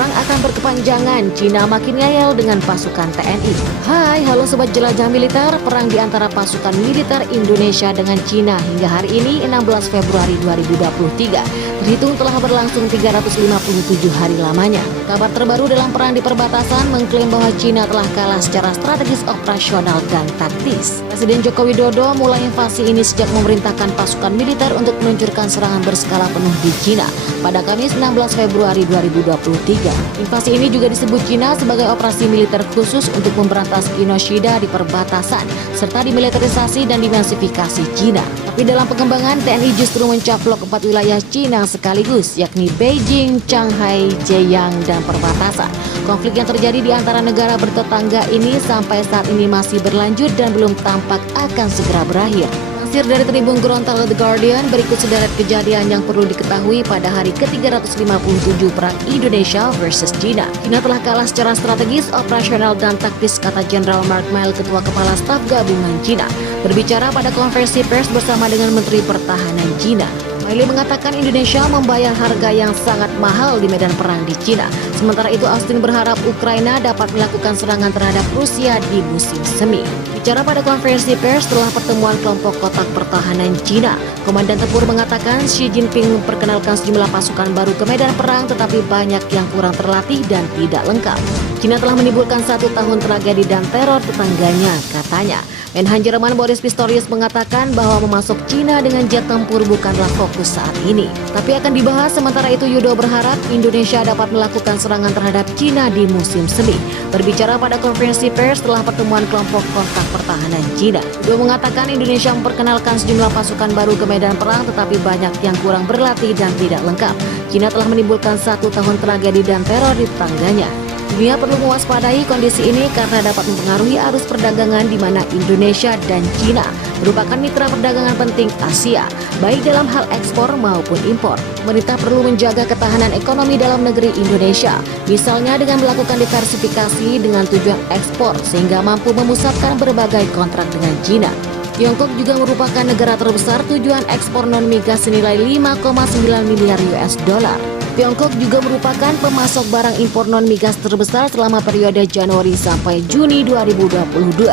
perang akan berkepanjangan, Cina makin ngeyel dengan pasukan TNI. Hai, halo sobat jelajah militer, perang di antara pasukan militer Indonesia dengan Cina hingga hari ini 16 Februari 2023 terhitung telah berlangsung 357 hari lamanya. Kabar terbaru dalam perang di perbatasan mengklaim bahwa Cina telah kalah secara strategis, operasional, dan taktis. Presiden Joko Widodo mulai invasi ini sejak memerintahkan pasukan militer untuk meluncurkan serangan berskala penuh di Cina pada Kamis 16 Februari 2023. Invasi ini juga disebut Cina sebagai operasi militer khusus untuk memberantas genosida di perbatasan serta dimiliterisasi dan diversifikasi Cina. Tapi dalam pengembangan, TNI justru mencaplok 4 wilayah Cina sekaligus, yakni Beijing, Shanghai, Zhejiang, dan perbatasan. Konflik yang terjadi di antara negara bertetangga ini sampai saat ini masih berlanjut dan belum tampak akan segera berakhir. Lansir dari Tribun Gorontalo The Guardian, berikut sederet kejadian yang perlu diketahui pada hari ke-357 Perang Indonesia versus China. China telah kalah secara strategis, operasional, dan taktis, kata Jenderal Mark Milley, Ketua Kepala Staf Gabungan China, berbicara pada konferensi pers bersama dengan Menteri Pertahanan China. Milley mengatakan Indonesia membayar harga yang sangat mahal di medan perang di China. Sementara itu, Austin berharap Ukraina dapat melakukan serangan terhadap Rusia di musim semi. Bicara pada konferensi pers setelah pertemuan kelompok kotak pertahanan Cina, Komandan Tempur mengatakan Xi Jinping memperkenalkan sejumlah pasukan baru ke medan perang, tetapi banyak yang kurang terlatih dan tidak lengkap. Cina telah menimbulkan 1 tahun tragedi dan teror tetangganya, katanya. Menhan Jerman Boris Pistorius mengatakan bahwa memasok Cina dengan jet tempur bukanlah fokus saat ini, tapi akan dibahas. Sementara itu, Yudo berharap Indonesia dapat melakukan serangan terhadap Cina di musim semi. Berbicara pada konferensi pers setelah pertemuan kelompok kotak pertahanan Cina, Yudo mengatakan Indonesia memperkenalkan sejumlah pasukan baru ke medan perang, tetapi banyak yang kurang berlatih dan tidak lengkap. Cina telah menimbulkan 1 tahun tragedi dan teror di tetangganya. Dunia perlu mewaspadai kondisi ini karena dapat mempengaruhi arus perdagangan di mana Indonesia dan Cina merupakan mitra perdagangan penting Asia, baik dalam hal ekspor maupun impor. Pemerintah perlu menjaga ketahanan ekonomi dalam negeri Indonesia, misalnya dengan melakukan diversifikasi dengan tujuan ekspor sehingga mampu memusatkan berbagai kontrak dengan Cina. Tiongkok juga merupakan negara terbesar tujuan ekspor non-migas senilai 5,9 miliar US dollar. Tiongkok juga merupakan pemasok barang impor non-migas terbesar selama periode Januari sampai Juni 2022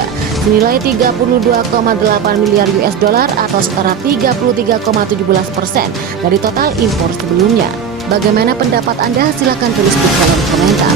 senilai 32,8 miliar US dollar atau setara 33,17% dari total impor sebelumnya. Bagaimana pendapat Anda? Silakan tulis di kolom komentar.